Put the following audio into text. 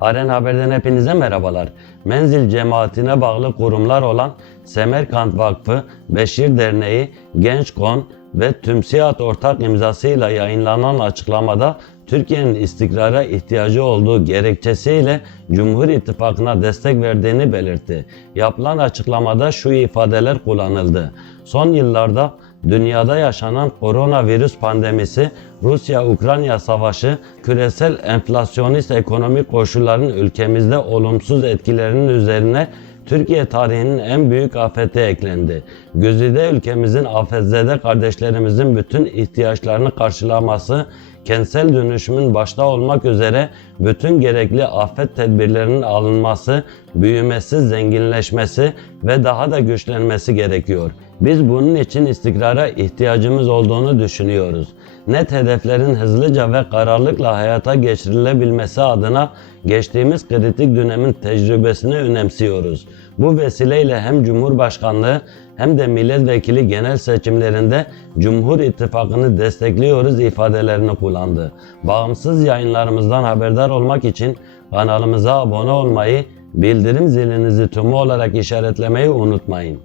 Aren Haber'den hepinize merhabalar. Menzil cemaatine bağlı kurumlar olan Semerkant Vakfı, Beşir Derneği, Gençkon ve TÜMSİAD ortak imzasıyla yayınlanan açıklamada Türkiye'nin istikrara ihtiyacı olduğu gerekçesiyle Cumhur İttifakı'na destek verdiğini belirtti. Yapılan açıklamada şu ifadeler kullanıldı. Son yıllarda dünyada yaşanan koronavirüs pandemisi, Rusya-Ukrayna savaşı, küresel enflasyonist ekonomik koşulların ülkemizde olumsuz etkilerinin üzerine Türkiye tarihinin en büyük afeti eklendi. Güzide ülkemizin afetzede kardeşlerimizin bütün ihtiyaçlarını karşılaması, kentsel dönüşümün başta olmak üzere bütün gerekli afet tedbirlerinin alınması, büyümesi, zenginleşmesi ve daha da güçlenmesi gerekiyor. Biz bunun için istikrara ihtiyacımız olduğunu düşünüyoruz. Net hedeflerin hızlıca ve kararlılıkla hayata geçirilebilmesi adına geçtiğimiz kritik dönemin tecrübesini önemsiyoruz. Bu vesileyle hem Cumhurbaşkanlığı hem de milletvekili genel seçimlerinde Cumhur İttifakı'nı destekliyoruz ifadelerini kullandı. Bağımsız yayınlarımızdan haberdar olmak için kanalımıza abone olmayı, bildirim zilinizi tümü olarak işaretlemeyi unutmayın.